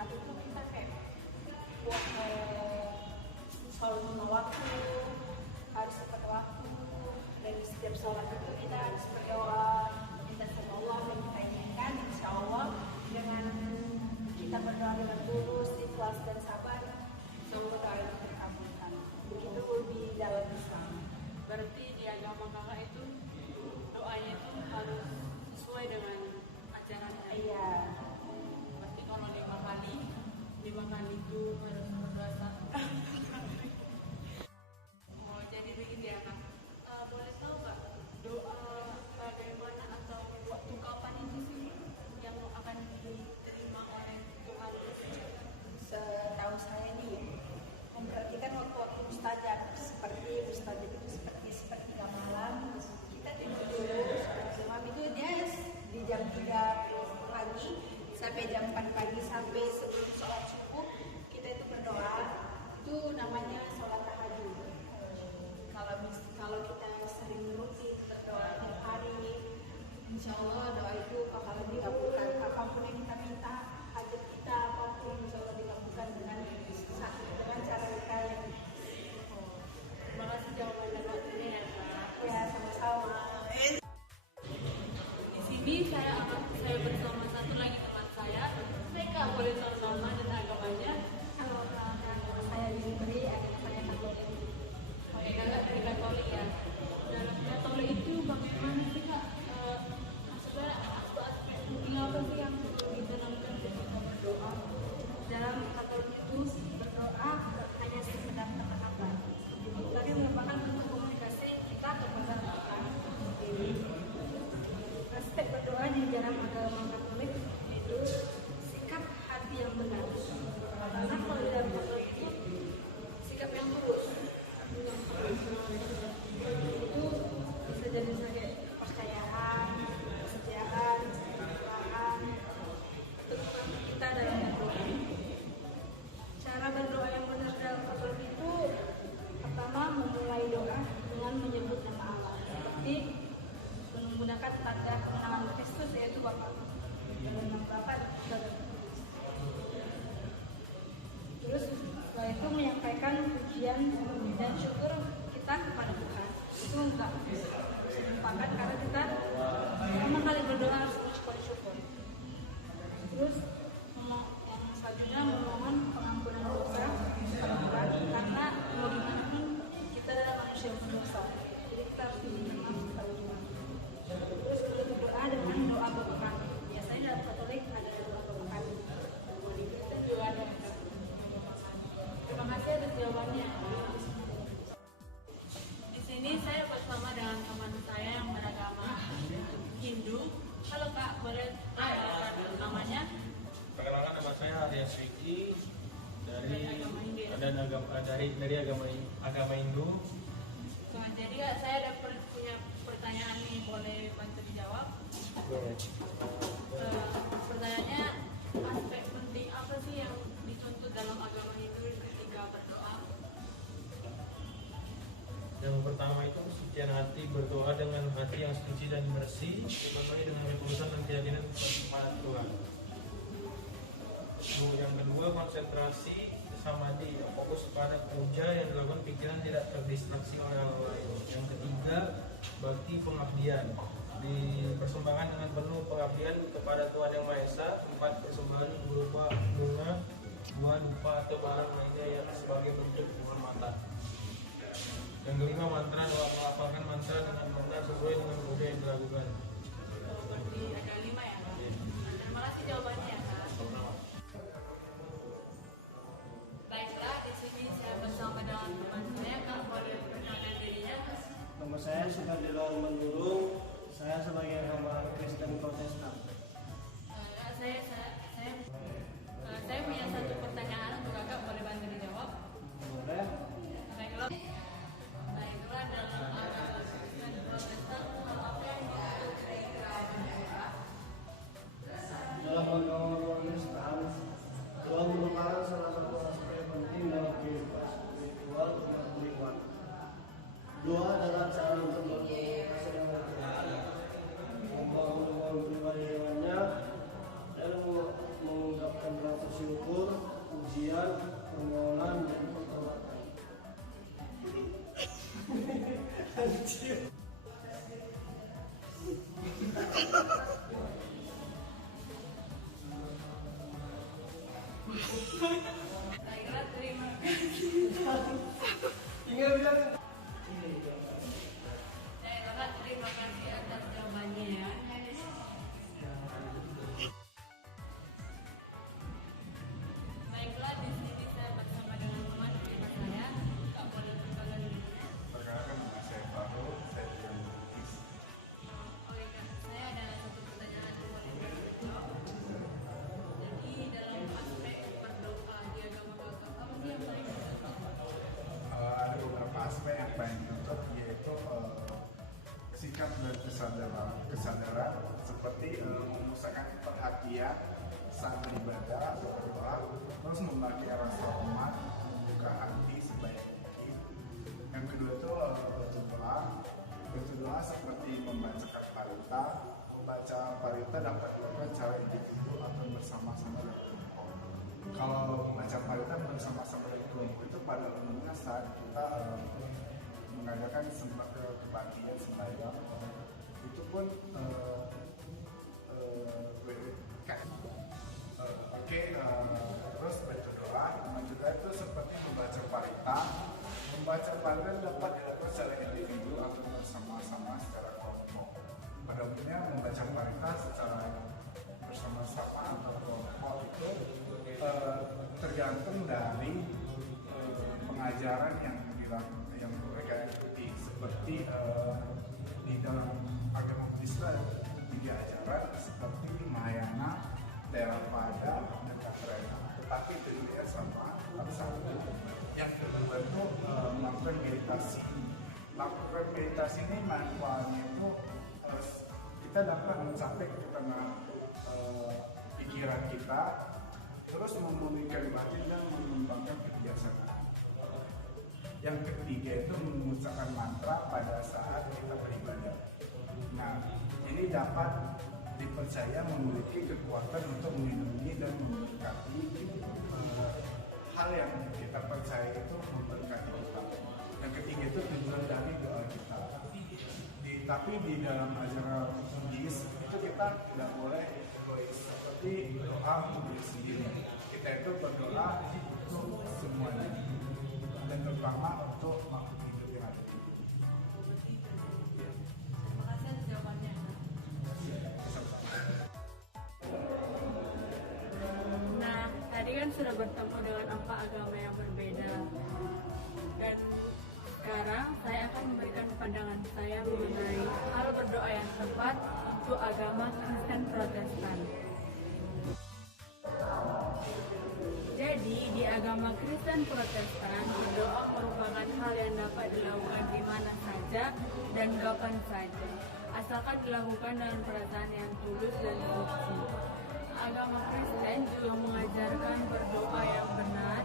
saat itu kita kayak buat selalu lima waktu, harus tepat waktu, dan setiap sholat itu kita harus berdoa, minta sama Allah dan kita inginkan insya Allah dengan kita berdoa dengan tulus, ikhlas dan sabar, semoga doa itu terkabulkan. Begitu di dalam Islam. Berarti di agama kakak itu doanya itu harus sesuai dengan ajarannya. Iya. Berarti kalau 5 kali itu harus berdoa satu. Oh jadi begitu ya kak. Boleh tahu nggak doa bagaimana atau waktu kapan itu sih yang akan diterima oleh Tuhan? Setahu saya nih, memperhatikan waktu-waktu mustajab itu seperti malam kita tidur dulu. Malam itu dia di jam 3 pagi sampai jam 4 pagi sampai sebelum sholat subuh kita itu berdoa, itu namanya sholat tahajud. Kalau kita sering rutin berdoa tiap hari, insya Allah doa itu bakalan dikabulkan. Apapun yang kita minta, hajat kita apapun insya Allah dikabulkan dengan cara kita yang Terima kasih jawaban dan waktunya ya kak. ya sama-sama. Di sini saya bersama satu lagi teman saya. Kak boleh tahu nama dan agamanya? Kalau nama saya diberi agama saya Katolik. Oke, kakak dari Katolik ya. Dalam Katolik itu bagaimana sih kak? Maksudnya aspek penting apa sih yang perlu ditanamkan ketika berdoa? Dalam Katolik itu berdoa hanya sekedar kata-kata, tapi merupakan bentuk komunikasi kita kepada Tuhan. Aspek berdoa di dalam agama Katolik itu sikap hati yang benar. Karena kalau di dalam Katolik itu sikap yang tulus, itu bisa jadi sebagai kepercayaan, kesetiaan, kesukaan, keturunan kita dalam berdoa. Cara berdoa yang benar dalam Katolik itu pertama memulai doa dengan menyebut nama Allah, seperti menggunakan tanda kemenangan Kristus yaitu Bapa. Dalam nama Bapa terus setelah itu menyampaikan pujian dan syukur kita kepada Tuhan. Itu enggak dilupakan karena kita pertama kali berdoa harus mengucapkan syukur. Terus yang selanjutnya memohon pengampunan dosa kepada Tuhan, karena mau gimana pun kita adalah manusia yang berdosa, jadi kita harus minta maaf kepada Tuhan. Terus kita berdoa dengan doa Bapa Kami. Biasanya dalam Katolik ada doa Bapa Kami. Di Kristen juga ada. Terima kasih atas jawabannya. Di sini saya bersama dengan teman saya yang beragama Hindu. Halo kak, boleh namanya? Perkenalkan, nama saya Arya Swiki dari agama Hindu. Jadi kak, saya ada punya pertanyaan nih, boleh bantu dijawab? Pertanyaannya, aspek penting apa sih yang dituntut dalam agama Hindu ketika berdoa? Yang pertama itu kesucian hati, berdoa dengan hati yang suci dan bersih, dipenuhi dengan ketulusan dan keyakinan kepada Tuhan. Yang kedua, konsentrasi samadhi, fokus pada puja yang dilakukan, pikiran tidak terdistraksi oleh hal lain. Yang ketiga, bakti pengabdian, dipersembahkan dengan penuh pengabdian kepada Tuhan Yang Maha Esa. 4, persembahan berupa bunga, buah, dupa atau barang lainnya yang sebagai bentuk penghormatan. Yang kelima, mantra, melafalkan mantra dengan benar sesuai dengan budaya yang dilakukan. Berarti ada 5 ya kak? Terima kasih jawabannya ya kak. Baiklah, di sini saya bersama dengan teman saya, kak boleh perkenalkan dirinya? Nama saya Sukardilawan Mandurung. Saya sebagai agama Kristen Protestan. Saya punya satu pertanyaan untuk kakak, boleh bantu dijawab? Boleh. Baiklah, dalam agama Kristen Protestan kesadaran seperti memusatkan perhatian saat beribadah atau berdoa, terus membagi rasa hormat, membuka hati sebaik mungkin. Yang kedua itu berdoa seperti membacakan parita. Membaca parita dapat dilakukan secara individu atau bersama-sama dengan kelompok. Kalau membaca parita bersama-sama dengan kelompok itu pada umumnya saat kita mengadakan kebaktian sembahyang, itu pun terus berdoa itu seperti membaca parita. Membaca parita dapat dilakukan secara individu atau bersama-sama secara kelompok. Pada umumnya membaca parita secara bersama-sama atau kelompok itu tergantung dari pengajaran yang mereka ikuti. Seperti di dalam agama Islam tiga ajaran seperti Mahayana, Theravada, dan Katrina. Tetapi tujuannya sama, tapi satu. Yang kedua itu melakukan meditasi. Melakukan meditasi ini manfaatnya itu kita dapat mencapai ke tengah pikiran kita, terus memulihkan batin dan mengembangkan kebiasaan. Yang ketiga itu mengucapkan mantra pada saat kita beribadah. Nah, ini dapat dipercaya memiliki kekuatan untuk melindungi dan memberkati hal yang kita percaya itu memberkati kita. Yang ketiga itu tujuan dari doa kita. Tapi di dalam ajaran Buddhis itu kita tidak boleh egois seperti doa untuk diri sendiri. Kita itu berdoa untuk semuanya dan terutama untuk makhluk hidup yang ada di dunia. Terima kasih atas jawabannya. Nah, tadi kan sudah bertemu dengan 4 agama yang berbeda, dan sekarang saya akan memberikan pandangan saya mengenai hal berdoa yang tepat untuk agama Kristen Protestan. Jadi, di agama Kristen Protestan, berdoa merupakan hal yang dapat dilakukan di mana saja dan kapan saja, asalkan dilakukan dengan perasaan yang tulus dan suci. Agama Kristen juga mengajarkan berdoa yang benar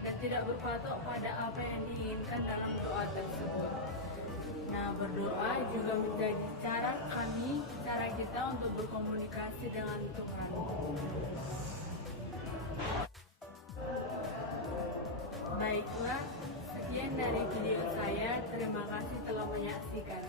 dan tidak berpatok pada apa yang diinginkan dalam doa tersebut. Nah, berdoa juga menjadi cara kita untuk berkomunikasi dengan Tuhan. Baiklah, sekian dari video saya. Terima kasih telah menyaksikan.